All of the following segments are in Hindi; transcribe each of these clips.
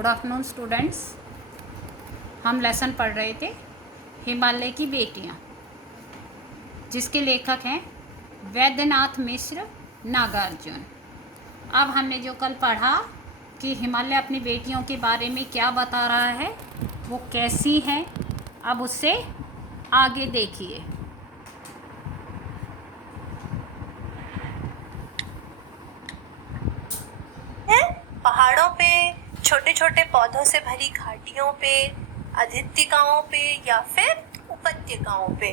Good afternoon students. हम लेसन पढ़ रहे थे हिमालय की बेटियां, जिसके लेखक हैं वैद्यनाथ मिश्र, नागार्जुन। अब हमने जो कल पढ़ा कि हिमालय अपनी बेटियों के बारे में क्या बता रहा है, वो कैसी हैं, अब उससे आगे देखिए। पहाड़ों पे, छोटे छोटे पौधों से भरी घाटियों पे, अधित्यकाओं पे या फिर उपत्यकाओं पे।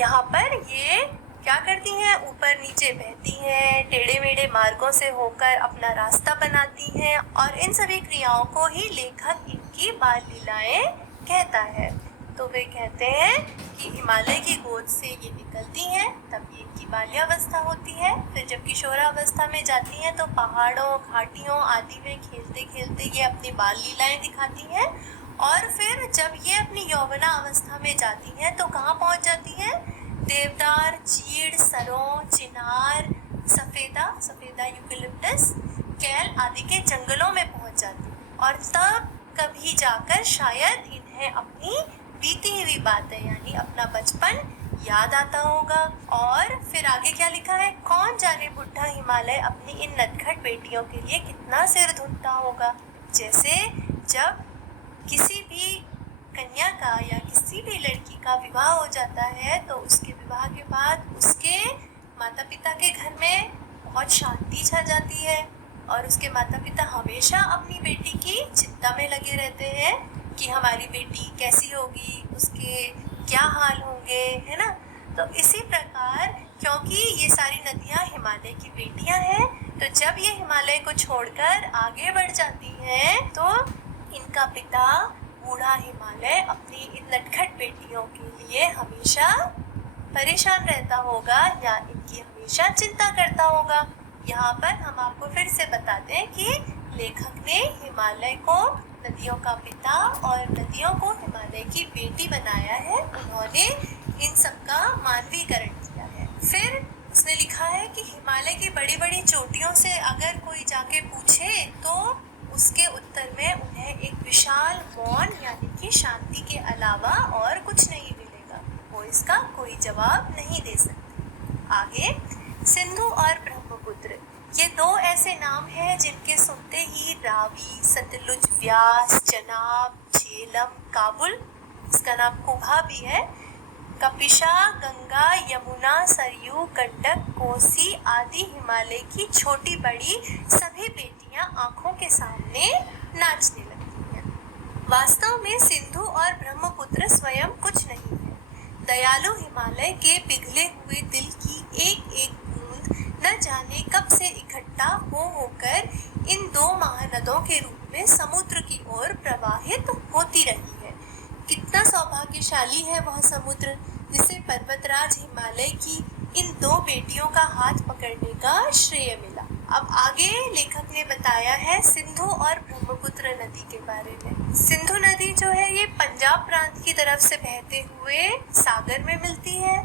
यहाँ पर ये क्या करती हैं? ऊपर नीचे बहती हैं, टेढ़े मेढ़े मार्गों से होकर अपना रास्ता बनाती हैं, और इन सभी क्रियाओं को ही लेखक इनकी बाल लीलाएं कहता है। तो वे कहते हैं कि हिमालय की गोद से ये निकलती हैं, तब ये इनकी बाल्यावस्था होती है। फिर जब किशोरावस्था में जाती हैं तो पहाड़ों, घाटियों आदि में खेलते खेलते ये अपनी बाल लीलाएं दिखाती हैं। और फिर जब ये अपनी यौवना अवस्था में जाती हैं तो कहाँ पहुँच जाती हैं? देवदार, चीड़, सरों, चिनार, सफेदा यूकेलिप्टस, कैल आदि के जंगलों में पहुँच जाती हैं। और तब कभी जाकर शायद इन्हें अपनी बीती हुई बातें यानी अपना बचपन याद आता होगा। और फिर आगे क्या लिखा है? कौन जाने बुढ़ा हिमालय अपनी इन नटखट बेटियों के लिए कितना सिर धुनता होगा। जैसे जब किसी भी कन्या का या किसी भी लड़की का विवाह हो जाता है तो उसके विवाह के बाद उसके माता पिता के घर में बहुत शांति छा जाती है, और उसके माता पिता हमेशा अपनी बेटी की चिंता में लगे रहते हैं कि हमारी बेटी कैसी होगी, उसके क्या हाल होंगे, है ना। तो इसी प्रकार क्योंकि ये सारी नदियाँ हिमालय की बेटियाँ हैं, तो जब ये हिमालय को छोड़कर आगे बढ़ जाती हैं तो इनका पिता बूढ़ा हिमालय अपनी इन नटखट बेटियों के लिए हमेशा परेशान रहता होगा या इनकी हमेशा चिंता करता होगा। यहाँ पर हम आपको फिर से बता दें कि लेखक ने हिमालय को नदियों का पिता और नदियों को हिमालय की बेटी बनाया है। उन्होंने इन सब का मानवीकरण किया है। फिर उसने लिखा है कि हिमालय की बड़ी बड़ी चोटियों से अगर कोई जाके पूछे तो उसके उत्तर में उन्हें एक विशाल मौन यानी कि शांति के अलावा और कुछ नहीं मिलेगा। वो इसका कोई जवाब नहीं दे सकते। आगे सिंधु और ब्रह्मपुत्र, ये दो ऐसे नाम हैं जिनके सुनते ही रावी, सतलुज, व्यास, चनाब, झेलम, काबुल, इसका नाम कुभा भी है, कपिशा, गंगा, यमुना, सरयू, गंडक, कोसी आदि हिमालय की छोटी बड़ी सभी बेटियां आंखों के सामने नाचने लगती हैं। वास्तव में सिंधु और ब्रह्मपुत्र स्वयं कुछ नहीं है। दयालु हिमालय के पिघले हुए दिल की एक एक बूंद न जाने कब से इकट्ठा होकर इन दो महानदों के रूप में समुद्र की ओर प्रवाहित होती रही है। कितना सौभाग्यशाली है वह समुद्र जिसे पर्वतराज हिमालय की इन दो बेटियों का हाथ पकड़ने का श्रेय मिला। अब आगे लेखक ने बताया है सिंधु और ब्रह्मपुत्र नदी के बारे में। सिंधु नदी जो है ये पंजाब प्रांत की तरफ से बहते हुए सागर में मिलती है,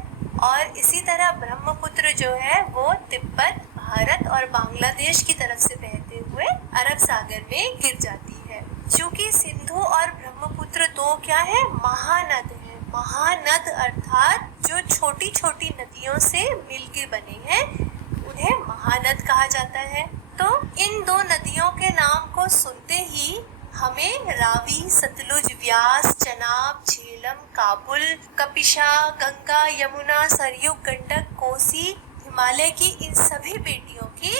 और इसी तरह ब्रह्मपुत्र जो है वो तिब्बत, भारत और बांग्लादेश की तरफ से बहते हुए अरब सागर में गिर जाती है। चूंकि सिंधु और ब्रह्मपुत्र दो क्या है? महानद है। महानद अर्थात जो छोटी छोटी नदियों से मिलके बने हैं उन्हें महानद कहा जाता है। तो इन दो नदियों के नाम को सुनते ही हमें रावी, सतलुज, व्यास, चनाब, झेलम, काबुल, कपिशा, गंगा, यमुना, सरयू, गंडक, कोसी हिमालय की इन सभी बेटियों की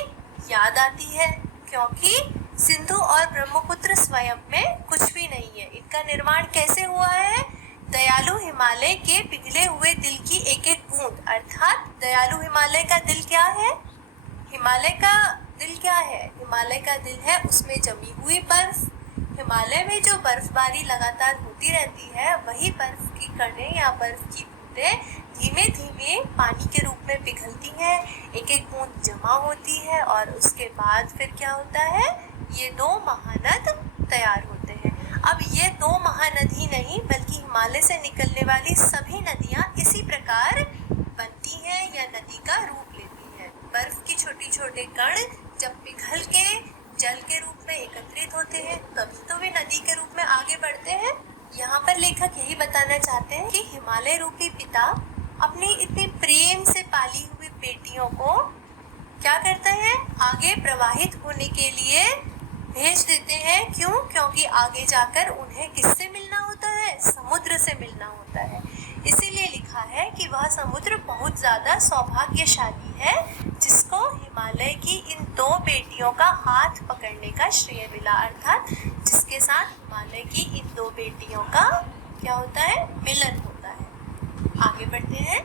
याद आती है, क्योंकि सिंधु और ब्रह्मपुत्र स्वयं में कुछ भी नहीं है। इनका निर्माण कैसे हुआ है? दयालु हिमालय के पिघले हुए दिल की एक एक बूंद, अर्थात दयालु हिमालय का दिल क्या है? हिमालय का दिल क्या है? हिमालय का दिल है उसमें जमी हुई बर्फ। हिमालय में जो बर्फबारी लगातार होती रहती है वही बर्फ की कणें या बर्फ की बूंदें धीमे धीमे पानी के रूप में पिघलती हैं, एक एक बूंद जमा होती है, और उसके बाद फिर क्या होता है? ये दो महानद तैयार होते हैं। अब ये दो महानद ही नहीं बल्कि हिमालय से निकलने वाली सभी नदियाँ इसी प्रकार बनती हैं या नदी का रूप लेती हैं। बर्फ की छोटी छोटे कण जब पिघल के जल के रूप में एकत्रित होते हैं तभी तो वे बताना चाहते हैं कि हिमालय रूपी पिता अपनी इतनी प्रेम से पाली हुई बेटियों को क्या करते हैं, आगे प्रवाहित होने के लिए भेज देते हैं। क्यों? क्योंकि आगे जाकर उन्हें किससे मिलना होता है, समुद्र से मिलना होता है। इसीलिए लिखा है कि वह समुद्र बहुत ज़्यादा सौभाग्यशाली है जिसको हिमालय की इन दो बेटियों का हाथ पकड़ने का श्रेय मिला, अर्थात जिसके साथ हिमालय की इन दो बेटियों का क्या होता है, मिलन होता है। आगे बढ़ते हैं।